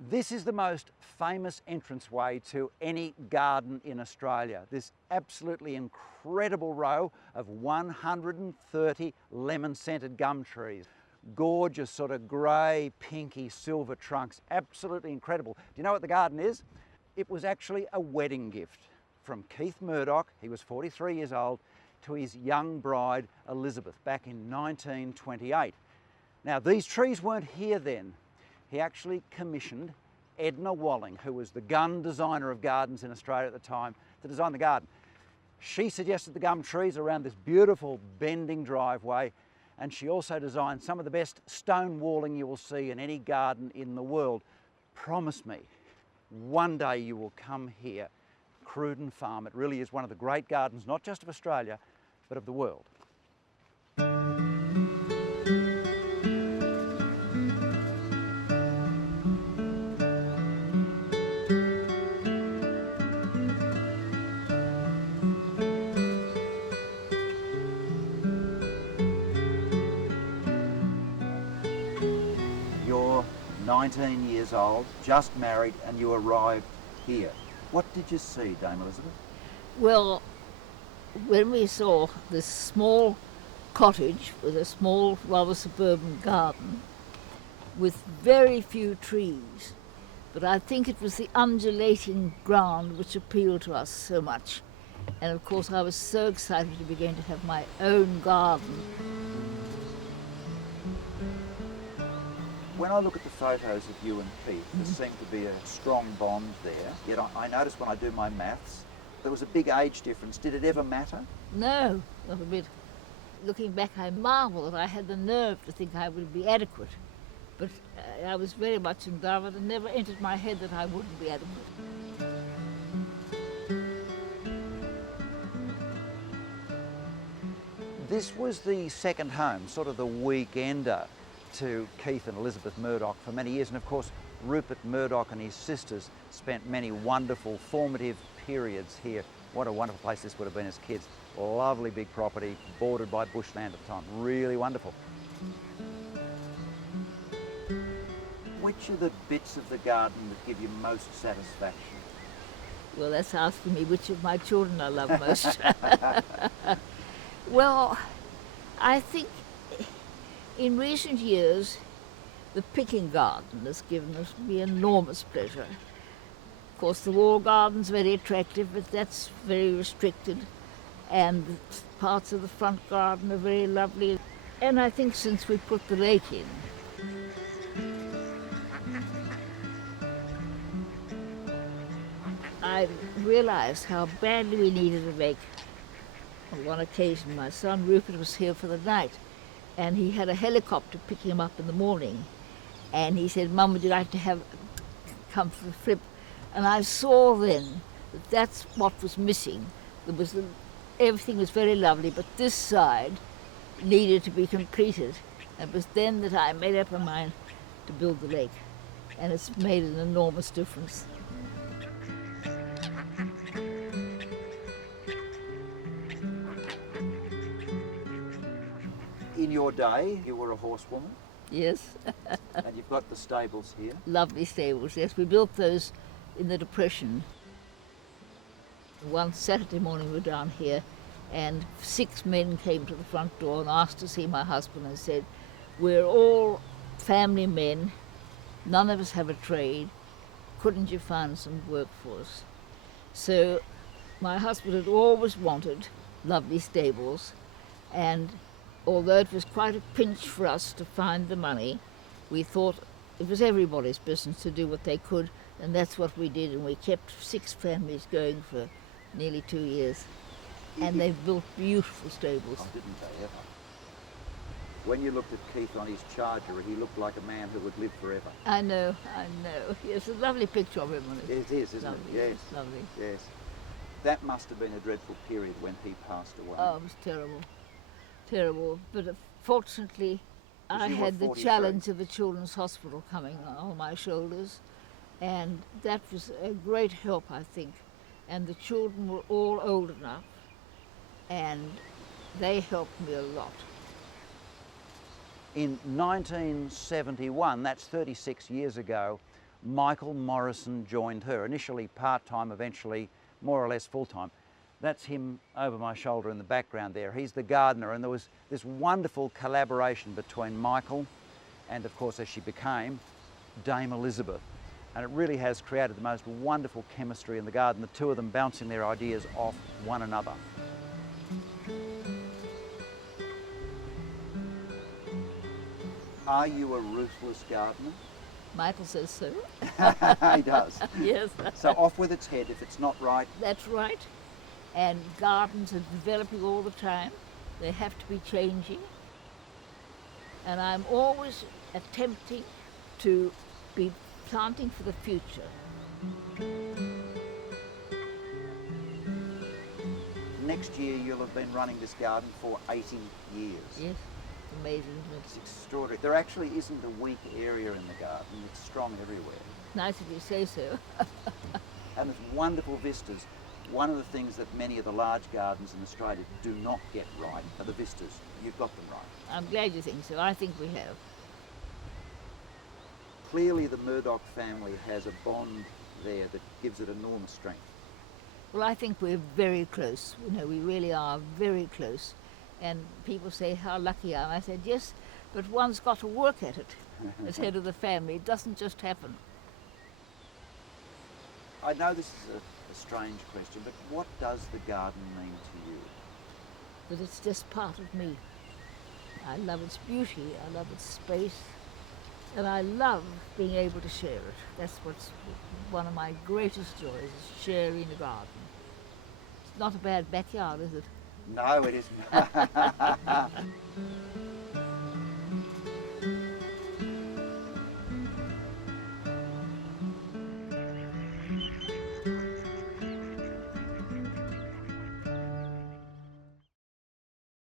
This is the most famous entranceway to any garden in Australia. This absolutely incredible row of 130 lemon-scented gum trees. Gorgeous sort of grey, pinky, silver trunks. Absolutely incredible. Do you know what the garden is? It was actually a wedding gift from Keith Murdoch, he was 43 years old, to his young bride Elizabeth back in 1928. Now these trees weren't here then. He actually commissioned Edna Walling, who was the gun designer of gardens in Australia at the time, to design the garden. She suggested the gum trees around this beautiful bending driveway, and she also designed some of the best stone walling you will see in any garden in the world. Promise me, one day you will come here, Cruden Farm. It really is one of the great gardens, not just of Australia, but of the world. You're 19 years old, just married, and you arrived here. What did you see, Dame Elisabeth? Well, when we saw this small cottage with a small, rather suburban garden with very few trees, but I think it was the undulating ground which appealed to us so much. And of course I was so excited to be going to have my own garden. When I look at the photos of you and Keith, there seemed to be a strong bond there. Yet I noticed when I do my maths, there was a big age difference. Did it ever matter? No, not a bit. Looking back, I marvel that I had the nerve to think I would be adequate. But I was very much in love, and it never entered my head that I wouldn't be adequate. This was the second home, sort of the weekender to Keith and Elizabeth Murdoch for many years. And of course, Rupert Murdoch and his sisters spent many wonderful, formative periods here. What a wonderful place this would have been as kids. Lovely big property, bordered by bushland at the time. Really wonderful. Which are the bits of the garden that give you most satisfaction? Well, that's asking me which of my children I love most. Well, I think in recent years, the picking garden has given us me enormous pleasure. Of course, the wall garden's very attractive, but that's very restricted. And parts of the front garden are very lovely. And I think since we put the lake in, I realized how badly we needed a lake. On one occasion, my son Rupert was here for the night, and he had a helicopter picking him up in the morning. And he said, "Mum, would you like to come for the flip?" And I saw then that that's what was missing. Everything was very lovely, but this side needed to be completed. And it was then that I made up my mind to build the lake. And it's made an enormous difference. In your day, you were a horsewoman. Yes. And you've got the stables here. Lovely stables, yes. We built those in the Depression. One Saturday morning we were down here, and 6 men came to the front door and asked to see my husband and said, "We're all family men, none of us have a trade, couldn't you find some work for us?" So my husband had always wanted lovely stables, and although it was quite a pinch for us to find the money, we thought it was everybody's business to do what they could, and that's what we did, and we kept 6 families going for nearly 2 years. And they've built beautiful stables. Oh, didn't they ever? When you looked at Keith on his charger, he looked like a man who would live forever. I know. It's a lovely picture of him on it. It is, isn't lovely, it? Yes. Lovely. Yes. That must have been a dreadful period when he passed away. Oh, it was terrible. Terrible. But fortunately, I you were had the 43. challenge of the Children's Hospital coming on my shoulders, and that was a great help, I think. And the children were all old enough, and they helped me a lot. In 1971, that's 36 years ago, Michael Morrison joined her, initially part-time, eventually more or less full-time. That's him over my shoulder in the background there. He's the gardener, and there was this wonderful collaboration between Michael and, of course, as she became, Dame Elisabeth. And it really has created the most wonderful chemistry in the garden, the two of them bouncing their ideas off one another. Are you a ruthless gardener? Michael says so. He does. Yes. So off with its head if it's not right. That's right. And gardens are developing all the time. They have to be changing. And I'm always attempting to be planting for the future. Next year you'll have been running this garden for 80 years. Yes, amazing. It's extraordinary. There actually isn't a weak area in the garden. It's strong everywhere. Nice if you say so. And there's wonderful vistas. One of the things that many of the large gardens in Australia do not get right are the vistas. You've got them right. I'm glad you think so. I think we have. Clearly the Murdoch family has a bond there that gives it enormous strength. Well, I think we're very close. You know, we really are very close. And people say, how lucky I am. I said, yes, but one's got to work at it as head of the family. It doesn't just happen. I know this is a strange question, but what does the garden mean to you? But it's just part of me. I love its beauty, I love its space, and I love being able to share it. That's what's one of my greatest joys, is sharing the garden. It's not a bad backyard, is it? No, it isn't.